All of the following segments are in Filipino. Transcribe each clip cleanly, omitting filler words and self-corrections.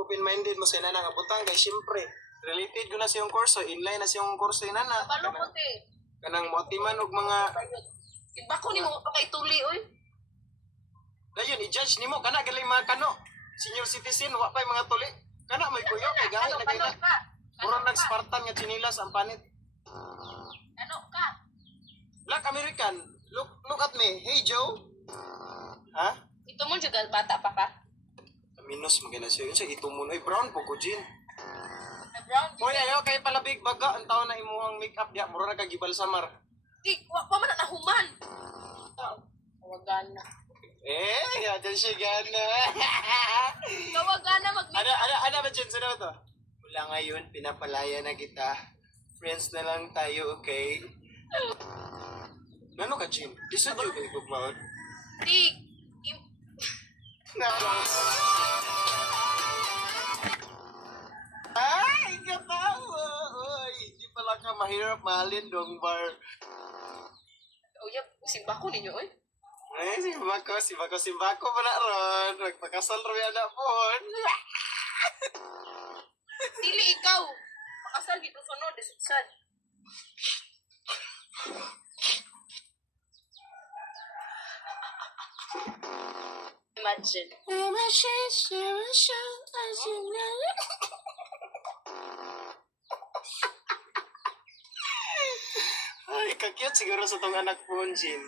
open-minded mo sa inana nga butang kay syempre related ko na sa yung kurso, inline na sa yung kurso inana. Kabalo ko te. Kanang motiman og mga Iba ko ni mo pa kay tuli oy. dayon i-judge nimo kana galing mga kano. Senior citizen wa pay mga tuli. Kana may kuyo kay gahi na kay na. ka? Murang nag-Spartan nga chinilas ang panit. Ano ka? Black American, look at me. Hey Joe. Ha? Ito mo juga bata pa ka? Minus mo gina siya. Yun siya itumon. Ay, brown po ko, Jean. Na brown. Hoy, ayaw kay palabig baga. Ang taon na imuhang make-up diya. Mura na kagibal samar. Di, wa pa man na human. Tawagan na. Yan siya gana. Tawagan na mag Ano ba, Jean? Sino to? Wala ngayon, pinapalaya na kita. Friends na lang tayo, okay? Ano ka, Jean? Disod yung kay Gugmaon. Di, Ay, katawa! Oy, hindi pala ka mahirap mahalin dong bar. Uya, simba ko ninyo oy. Ay, si Bako pa na ron. Magpakasal rin anak po. Dili ikaw. Pakasal dito sunod, desutsan. Imagine. Ay, kakyat siguro sa tong anak po, Jean.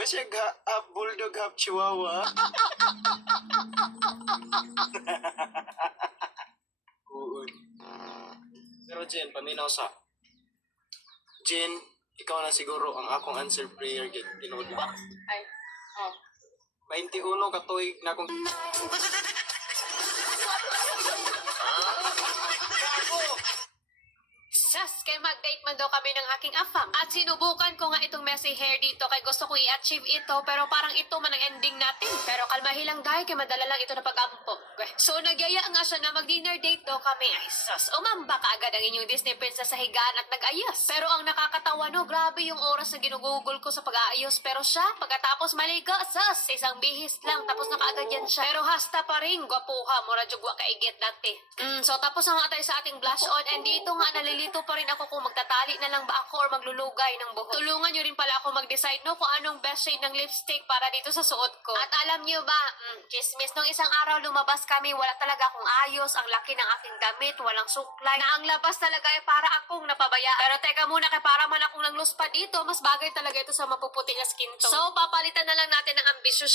Masya half bulldog, half chihuahua. Uy. Pero Jen, paminaw sa. Jen, ikaw na siguro ang akong answer prayer gid tinuod mo. Ay, oh. 21 ka tuig na akong Sus, kay mag-date man daw kami ng aking afam. At sinubukan ko nga itong messy hair dito kay gusto ko i-achieve ito pero parang ito man ang ending natin. Pero kalmahi lang dahil kay madala lang ito na pag-ampo. So nagyaya nga siya na mag-dinner date daw kami. Ay sus, umamba ka agad ang inyong Disney princess sa higaan at nag-ayos. Pero ang nakakatawa no, grabe yung oras na ginugugol ko sa pag-aayos. Pero siya, pagkatapos maligo, sus, isang bihis lang tapos nakaagad yan siya. Pero hasta pa rin, gwapuha, mura jugwa kaigit dati. So tapos na nga tayo sa ating blush on and dito nga nalilito pa rin ako kung magtatali na lang ba ako or maglulugay ng buhok. Tulungan nyo rin pala ako mag-decide no kung anong best shade ng lipstick para dito sa suot ko. At alam nyo ba, chismis, nung isang araw lumabas kami, wala talaga akong ayos, ang laki ng aking damit, walang suklay, na ang labas talaga ay para akong napabayaan. Pero teka muna, kay para man akong nang luspa dito, mas bagay talaga ito sa mapuputi na skin tone. So, papalitan na lang natin ng ambitious